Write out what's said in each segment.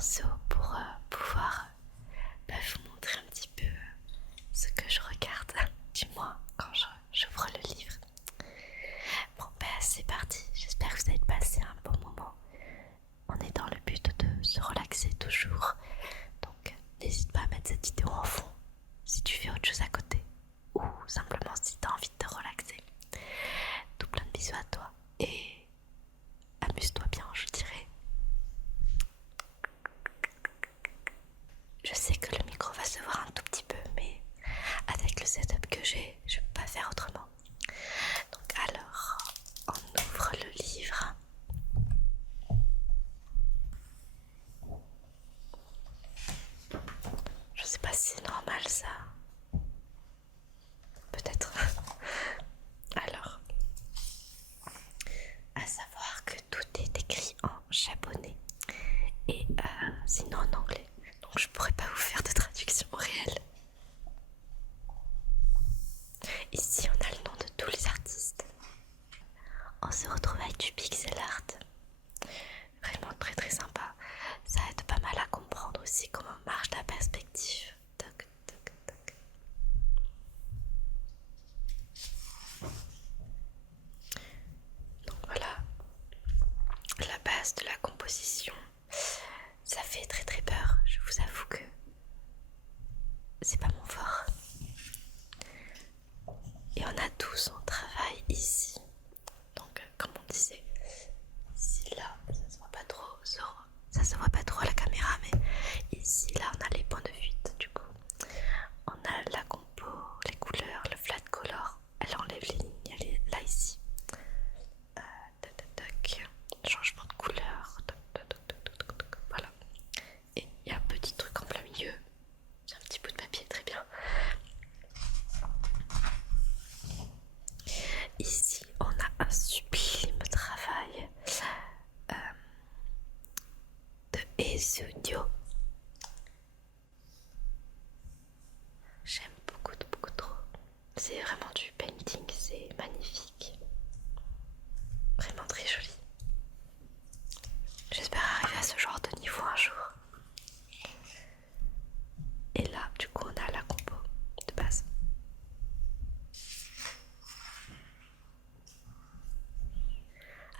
pinceau pour pouvoir vous montrer un petit peu ce que je regarde, du moins quand j'ouvre le livre. Bon c'est parti, j'espère que vous avez passé un bon moment. On est dans le but de se relaxer toujours, donc n'hésite pas à mettre cette vidéo en fond si tu fais autre chose à côté ou simplement si tu as envie de te relaxer. Tout plein de bisous à toi et amuse-toi bien, je dirais. Je sais que le micro va se voir un tout petit peu, mais avec le setup que j'ai, je ne peux pas faire autrement. Donc alors, on ouvre le livre. Je sais pas si c'est normal ça. Peut-être. Alors, à savoir que tout est écrit en japonais et sinon en anglais. Donc je pourrais pas vous faire de traduction réelle. Ici on a le nom de tous les artistes. On se retrouve avec du pixel art. Vraiment très très sympa. Ça aide pas mal à comprendre aussi comment marche la perspective. Toc, toc, toc. Donc voilà la base de la composition. Ça fait très très peur, je vous avoue que c'est pas mon fort. Et on a tout son travail ici. Donc comme on disait, ici là, ça se voit pas trop, ça se voit pas trop à la caméra, mais ici là on a les points de fuite du coup. On a la compo, les couleurs, le flat color, elle enlève les lignes, elle est là ici. Tac tac tac, changement de couleur, tac tac tac tac tac tac, voilà. Et il y a un petit truc en plein milieu, c'est un petit bout de papier, très bien. Ici, on a un sublime travail de Esudio. J'aime beaucoup trop. C'est vraiment du painting, c'est magnifique. Vraiment très joli. J'espère arriver à ce genre de niveau un jour. Et là, du coup, on a la compo de base.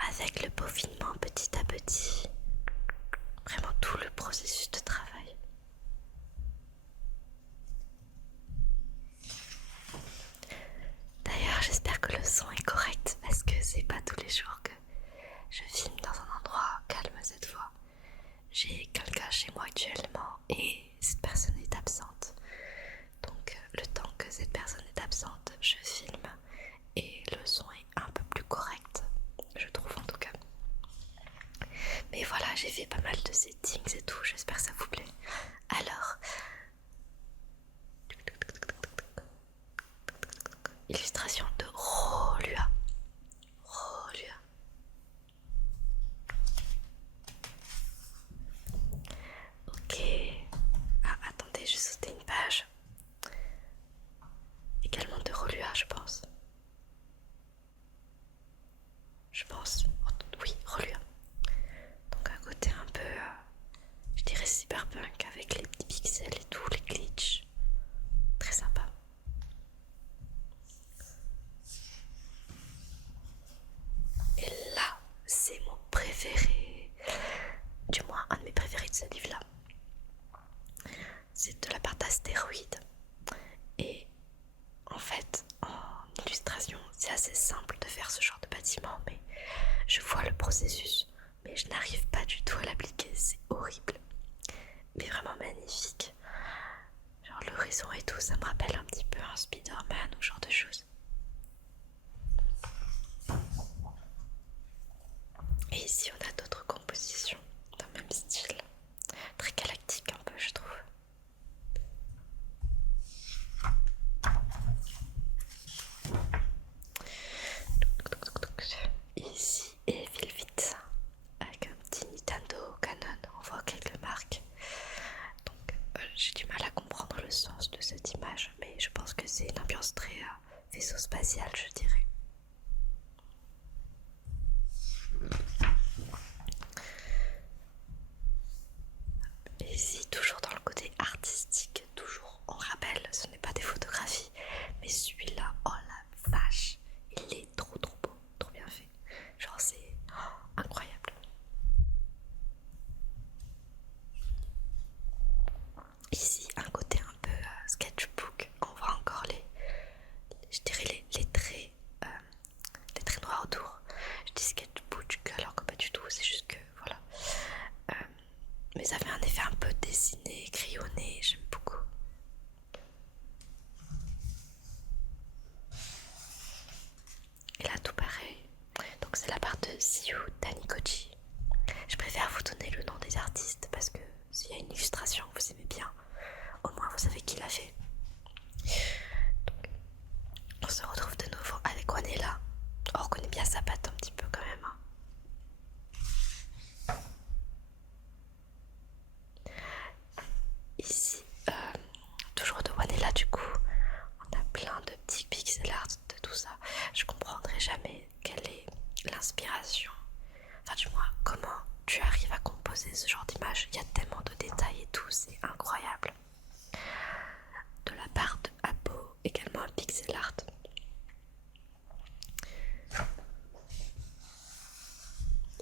Avec le peaufinement petit à petit. Vraiment tout le processus de travail. D'ailleurs, j'espère que le son est correct parce que c'est pas tous les jours que je filme dans un endroit calme cette fois. J'ai quelqu'un chez moi actuellement et cette personne est absente. Donc le temps que cette personne est absente, je filme et le son est un peu plus correct, je trouve en tout cas. Mais voilà, j'ai fait pas mal de settings et tout, j'espère que ça vous plaît. Alors, illustration de Rolua. Rolua. Ok. Ah, attendez, j'ai sauté une page. Également de Rolua, je pense. Oui, Rolua. Donc un côté un peu, je dirais cyberpunk avec les petits pixels et tout, les glitches. Très sympa. Et là, c'est mon préféré. Du moins, un de mes préférés de ce livre-là. C'est de la part d'Astéroïde. Et en fait, en illustration, c'est assez simple de faire ce genre de bâtiment, mais je vois le processus, mais je n'arrive pas du tout à l'appliquer, c'est horrible. Mais vraiment magnifique. Genre l'horizon et tout, ça me rappelle un petit peu un Spider-Man ou ce genre de choses. Et ici on a d'autres compositions dans le même style. Très galactique un peu, je trouve. Ici Evil Vite avec un petit Nintendo Canon, on voit quelques marques. Donc j'ai du mal à comprendre le sens de cette image, mais je pense que c'est une ambiance très vaisseau spatial, je dirais. Et ici, toujours dans le côté artistique, toujours on rappelle, ce n'est pas des photographies, mais celui-là, oh la vache, il est trop beau, trop bien fait. Genre c'est incroyable. Ici, un côté un peu sketchbook, on voit encore je dirais les traits noirs autour. Je dis sketchbook alors que pas du tout, c'est juste que voilà. Mais ça fait un effet un peu dessiné, crayonné, j'aime beaucoup. Et là tout pareil. Donc c'est la part de Siu Tanikochi. Je préfère vous donner le nom des artistes parce que s'il y a une illustration que vous aimez bien, au moins vous savez qui l'a fait. Donc, on se retrouve de nouveau avec Wanella. On reconnaît bien sa patte un petit peu quand même. Ici, toujours de Wanella du coup, on a plein de petits pixel art de tout ça. Je comprendrai jamais quelle est l'inspiration, enfin du moins comment tu arrives à composer ce genre d'image. Il y a tellement de détails et tout, c'est incroyable. De la part de Abo, également un pixel art.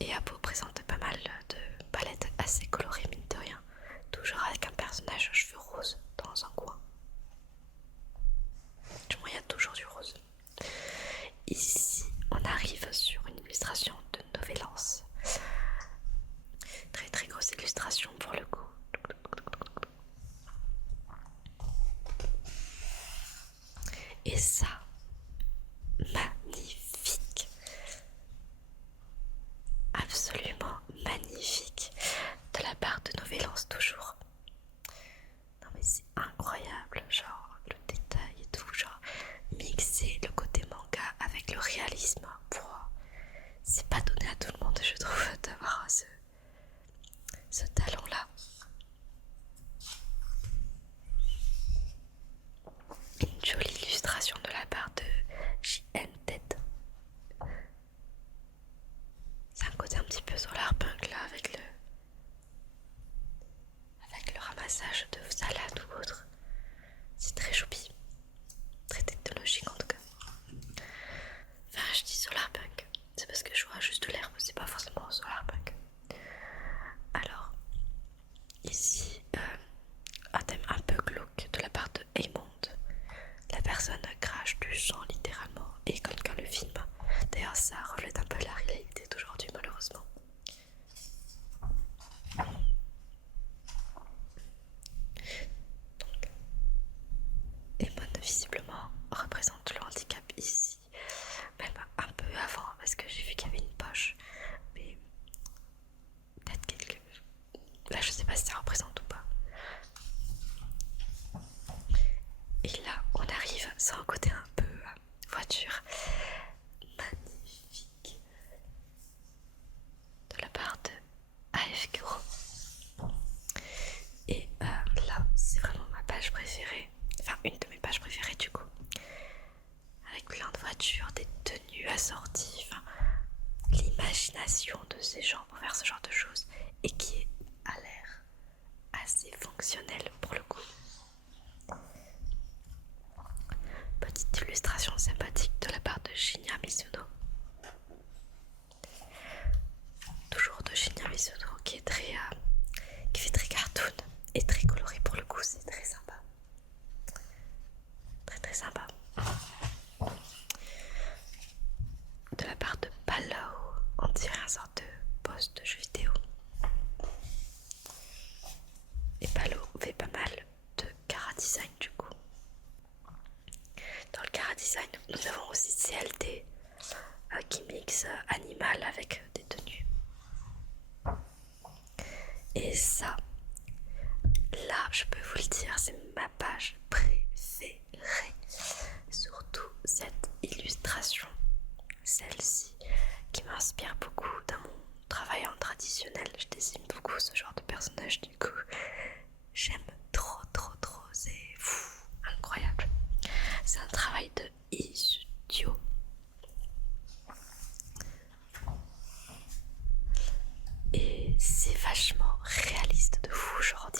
Et Abo présente pas mal de palettes assez colorées mine de rien. Toujours avec un personnage aux cheveux roses dans un coin. Du moins il y a toujours du rose. Ici on arrive sur une illustration de Novelance. Très grosse illustration pour le coup. Et ça, magnifique. Absolument magnifique. De la part de Novelance toujours. Non mais c'est incroyable, genre le détail et tout, genre mixer le côté manga avec le réalisme. C'est pas donné à tout le monde, je trouve, d'avoir ce talent-là. Une jolie illustration de la part de JN Tête. C'est un côté un petit peu solarpunk là avec le ramassage de salade ou autre. C'est très choupi, très technologique en tout cas. Enfin je dis solarpunk, c'est parce que je vois juste de l'herbe, c'est pas forcément solarpunk. Alors ici un thème un peu glauque de la part de Aymond. La personne crache du sang littéralement et quelqu'un le filme. D'ailleurs ça reflète un peu la réalité d'aujourd'hui malheureusement. Donc, Aymond visiblement représente le handicap ici. Même un peu avant parce que j'ai vu qu'il y avait une poche. Mais peut-être quelques... Là je sais pas si ça représente ou pas. Et là on arrive sur un côté un peu voiture. Magnifique. De la part de AF Guru. Et là c'est vraiment ma page préférée. Enfin une de mes pages préférées du coup. Avec plein de voitures, des tenues assorties. Enfin, l'imagination de ces gens pour faire ce genre de choses. Et qui a l'air assez fonctionnel pour le coup. Petite illustration sympathique de la part de Shinya Mizuno. Toujours de Shinya Mizuno qui est qui fait très cartoon et très coloré pour le coup, c'est très sympa. Très sympa. De la part de Palau, on dirait un sorte de post de jeu vidéo. Et Palau fait pas mal de Cara Design du coup. Dans le Cara Design, nous avons aussi CLT qui mixe animal avec des tenues. Et ça, là, je peux vous le dire, c'est ma page préférée. Surtout cette illustration, celle-ci, qui m'inspire beaucoup dans mon travail en traditionnel. Je dessine beaucoup ce genre de personnage du coup. J'aime trop, c'est fou, incroyable. C'est un travail de Studio. Et c'est vachement réaliste de fou, genre on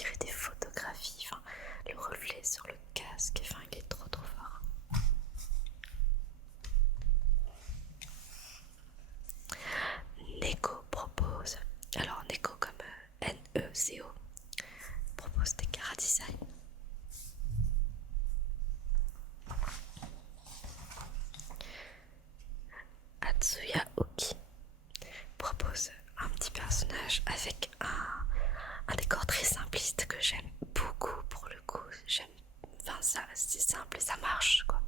des Kara Design. Atsuya Oki propose un petit personnage avec un décor très simpliste que j'aime beaucoup pour le coup. Enfin ça, c'est simple et ça marche quoi.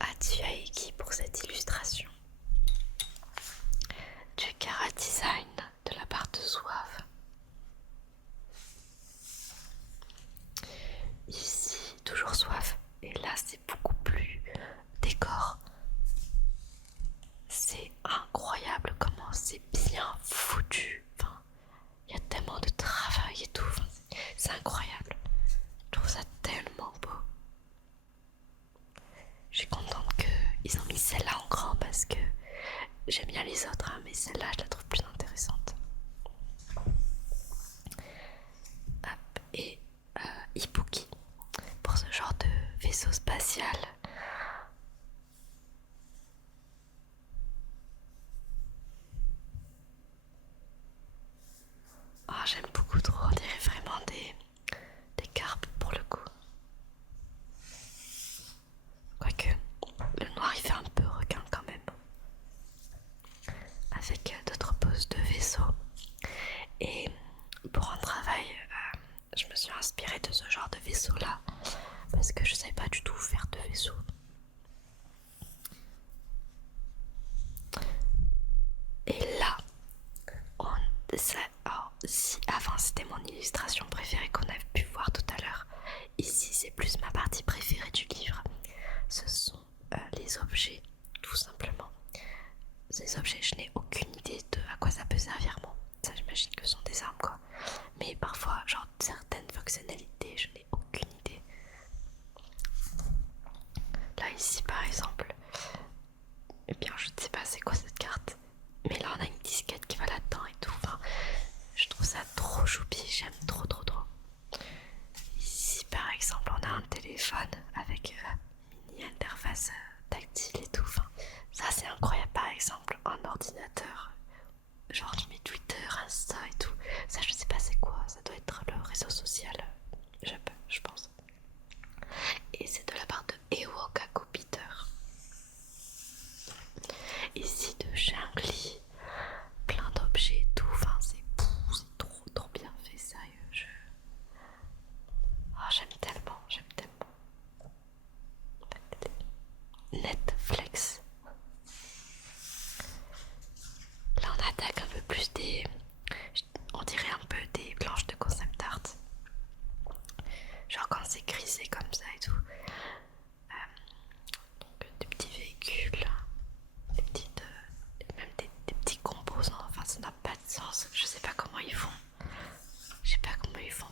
Atsuya Eki pour cette illustration. Du Kara Design de la part de Zouave. Ici, toujours Zouave. Et là, c'est beaucoup plus décor. C'est incroyable comment c'est bien foutu. Enfin, il y a tellement de travail et tout. Enfin, c'est incroyable. Je trouve ça tellement beau. Je suis contente qu'ils ont mis celle-là en grand parce que j'aime bien les autres, hein, mais celle-là, je la trouve plus intéressante. Hop, et Ibuki pour ce genre de vaisseau spatial. Oh, j'aime beaucoup trop, on dirait vraiment des carpes pour le coup. Quoique, le noir il fait un peu requin quand même. Avec d'autres poses de vaisseau. Et pour un travail, je me suis inspirée de ce genre de vaisseau là. Parce que je savais pas du tout faire de vaisseau. Et là, si avant c'était mon illustration préférée qu'on a pu voir tout à l'heure, ici c'est plus ma partie préférée du livre. Ce sont les objets, tout simplement. Ces objets, je n'ai aucune idée de à quoi ça peut servir. Bon, ça j'imagine que ce sont des armes quoi. Mais parfois, genre certaines fonctionnalités, je n'ai aucune idée. Là ici par exemple, eh bien je ne sais pas c'est quoi cette carte. Mais là on a une disquette qui va là-dedans et tout. Enfin, je trouve ça trop choupi, j'aime trop. Ici par exemple on a un téléphone avec mini interface tactile et tout. Enfin, ça c'est incroyable. Par exemple un ordinateur, genre tu mets Twitter, Insta et tout. Ça je sais pas c'est quoi, ça doit être le réseau social, je pense. Et c'est de la part de Ewokaku Peter. Ici de Shangli, plein d'objets et tout. Enfin c'est trop bien fait, sérieux. Oh, j'aime tellement. Netflix. Là on attaque un peu plus on dirait un peu des planches de concept art. Genre quand c'est grisé comme ça et tout. Donc des petits véhicules, même des petits composants. Enfin ça n'a pas de sens. Je sais pas comment ils font.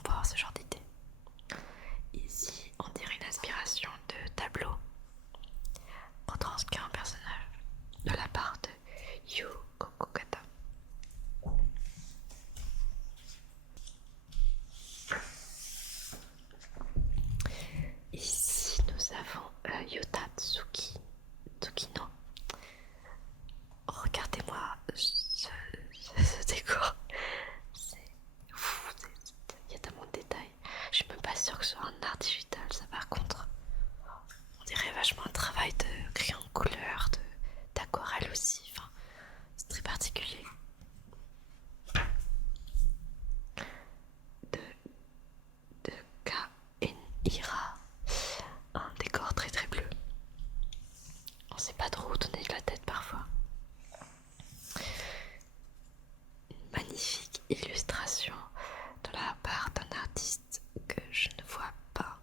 Pour avoir ce genre d'idée. Ici on dirait une inspiration de tableau retranscrit un personnage de la part de Yu Kokugata. Ici nous avons Yota Tsukino. Regardez-moi ce décor. Il y a tellement de détails. Je suis même pas sûre que ce soit un art digital, ça par contre. On dirait vachement un travail de crayon de couleur, d'aquarelle aussi. Enfin, c'est très particulier. De Kaenira, un décor très bleu. On sait pas trop où donner de la tête parfois. Une magnifique illustration de la part d'un artiste que je ne vois pas.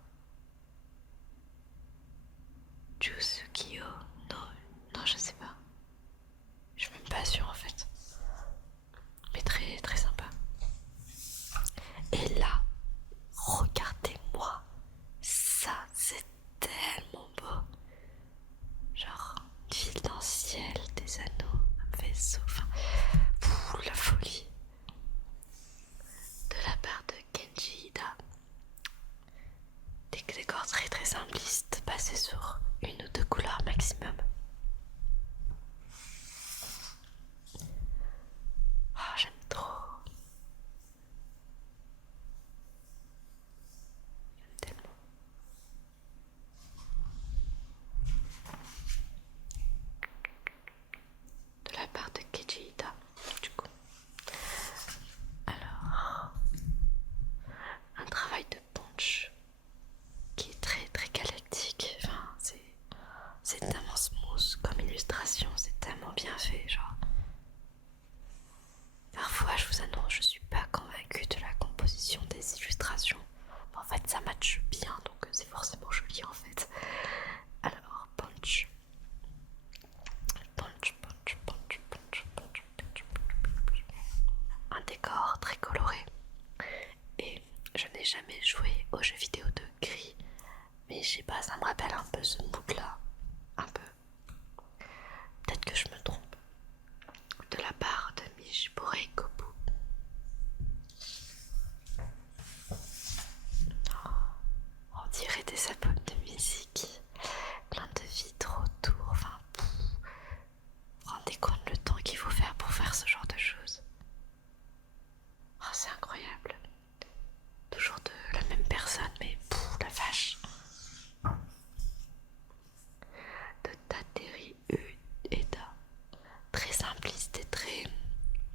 Jusukiyo, non je sais pas. Je suis même pas sûre en fait. Mais très sympa. Et là, regardez-moi. Ça, c'est tellement beau. Genre, une ville dans le ciel, des anneaux, un vaisseau, enfin, la folie. n'ai jamais joué aux jeux vidéo de Gris, mais je sais pas, ça me rappelle un peu ce mood là, un peu. Peut-être que je me trompe. De la part de Mijiborei Kobu. On dirait des albums de musique, plein de vitres autour, enfin, vous vous rendez compte le temps qu'il faut faire pour faire ce genre de choses. Oh, c'est incroyable. Toujours de la même personne, mais la vache. De Tateri Ueda. Très simpliste et très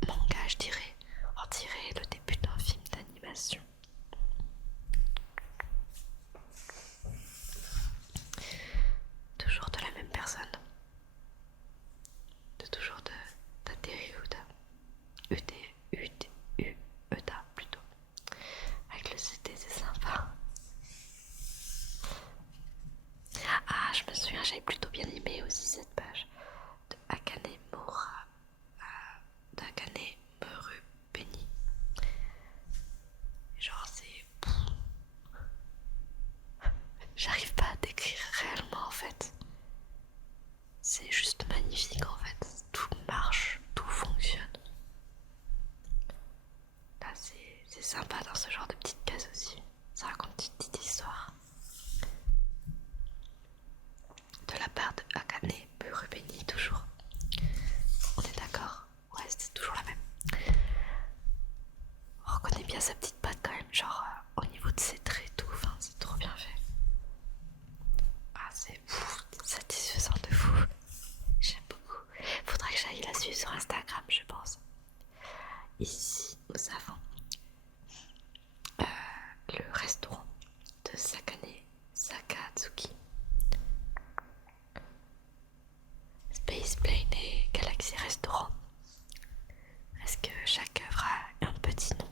manga, je dirais. On dirait le début d'un film d'animation. Toujours de la même personne. Toujours de Tateri Ueda. Ueda plutôt. Avec le CD, c'est sympa. Ah, je me souviens, j'avais plutôt bien aimé aussi cette page de Akane Mora, d'Akane Murubeni. Genre, c'est. J'arrive pas à décrire réellement en fait. C'est juste magnifique en fait. Tout marche, tout fonctionne. Là, c'est sympa dans ce genre de petites cases aussi. Ça raconte une petite histoire. De la part de Akane Murubeni, toujours. On est d'accord? Ouais, c'est toujours la même. On reconnaît bien sa petite patte quand même, genre au niveau de ses traits et tout, enfin c'est trop bien fait. Ah, c'est satisfaisant de fou. J'aime beaucoup. Faudrait que j'aille la suivre sur Instagram, je pense. Ici, nous avons le restaurant de Sakane Sakatsuki. Space Plane et Galaxy Restaurant. Est-ce que chaque œuvre a un petit nom?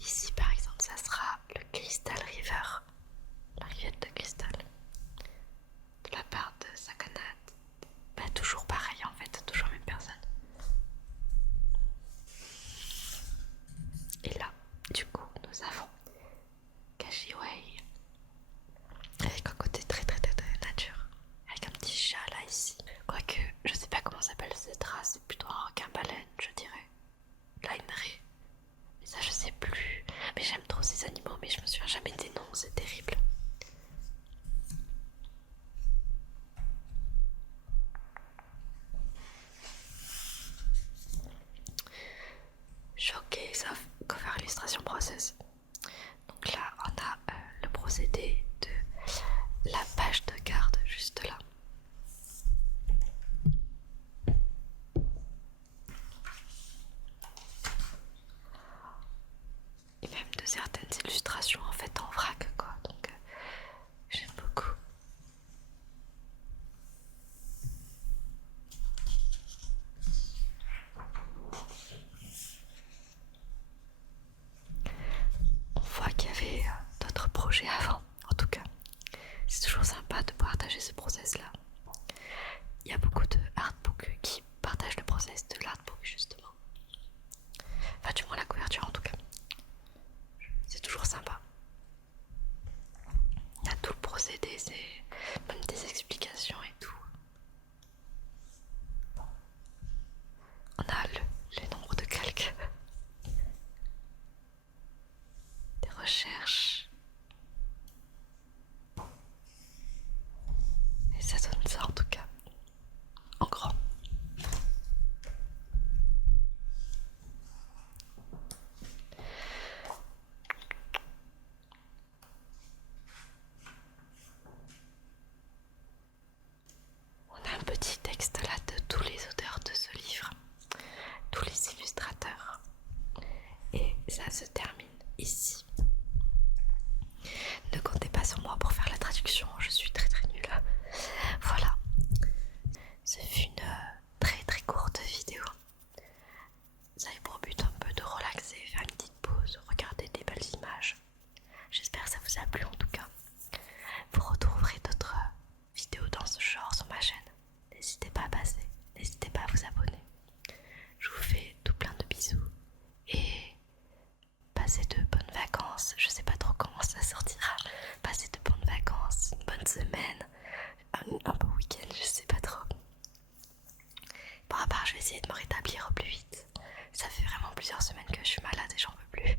Ici par exemple ça sera le Crystal River, la rivière de cristal. De la part de Sakana, bah toujours pareil en fait, toujours la même personne. Et là, du coup, nous avons Kashiwei avec un côté très nature, avec un petit chat là ici. Quoique, je sais pas comment s'appelle cette race, c'est plutôt un requin-baleine, je dirais. Lineré. Mais ça, je sais plus. Mais j'aime trop ces animaux, mais je me souviens jamais des noms, c'est terrible. Showcase of Cover Illustration Process. Donc là, on a le procédé de la page de garde juste là. Et même de certaines illustrations en fait en vrac quoi. Donc j'aime beaucoup. On voit qu'il y avait d'autres projets avant, en tout cas. C'est toujours sympa de partager ce process là. Il y a beaucoup de artbooks qui partagent le process de l'artbook justement. Enfin du moins la couverture en tout cas. C'est toujours sympa. Il y a tout le procédé, c'est même des explications et tout. On a les nombres de calques, des recherches. essayer de me rétablir au plus vite. Ça fait vraiment plusieurs semaines que je suis malade et j'en peux plus.